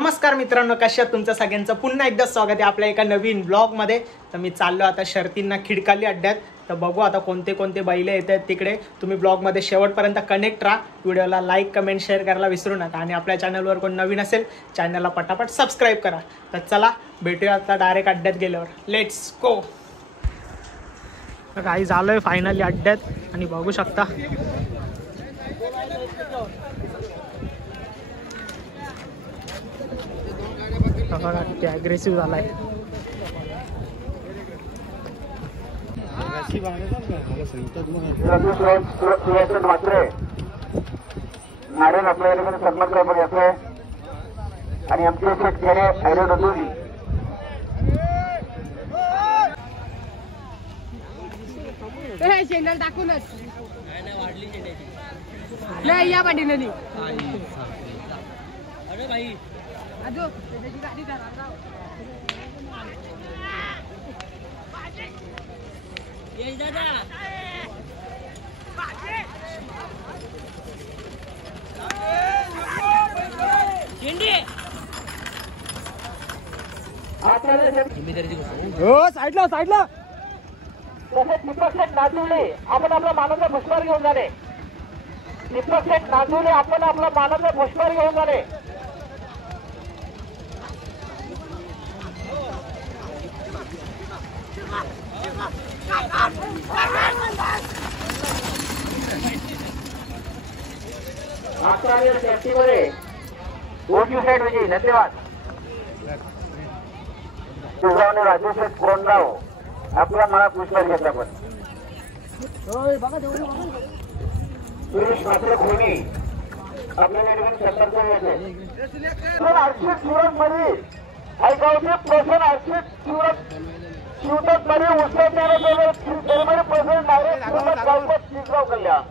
नमस्कार मित्रांनो, कशा आहात? तुमचं सगळ्यांचं पुन्हा एकदा स्वागत आहे आपल्या एका नवीन ब्लॉग मध्ये. तर मी चाललो आता शर्तींना खिडकाली अड्ड्यात. तर बघू आता कोणते कोणते बैल येत आहेत तिकडे. तुम्ही ब्लॉग मध्ये शेवटपर्यंत कनेक्ट राहा. व्हिडिओला लाईक कमेंट शेअर करायला विसरू नका आणि आपल्या चॅनलवर कोण नवीन असेल चॅनलला पटापट सबस्क्राईब करा. तर चला भेटूया आता डायरेक्ट अड्ड्यात गेल्यावर. Let's go. काही झालंय फायनली अड्ड्यात आणि बघू शकता अग्रेसिव्ह झालाय. नारायण आपल्या सन्मान करायला येतोय आणि आमचे शेतकरी आयरन होतो चॅनल टाकूनच नाही या पाठीने अरे भाई अजो त्याची गाडी धरा ये दादा साईडला साईडला. तसेच दीपक शेठ नाचवले आपण आपला मानाचा पुष्पहार घेऊन जाणे. दीपक शेठ नाचवले आपण आपला मानाचा पुष्पहार घेऊन जाणे. आपल्या शेतीमध्ये ओटी साईड विजयी धन्यवाद. तुझावणे राजेश कोंडराव आपला मला पुष्पहार घेतला. पण सुरेश मात्र खोनी आपल्याला सत्तरचा अर्षित सुरत मध्ये गावचे प्रसन्न अर्षित सुरत शिवदत्त मध्ये उत्सव प्रसन्न डायरेक्ट गावचं शिरगाव कल्याण.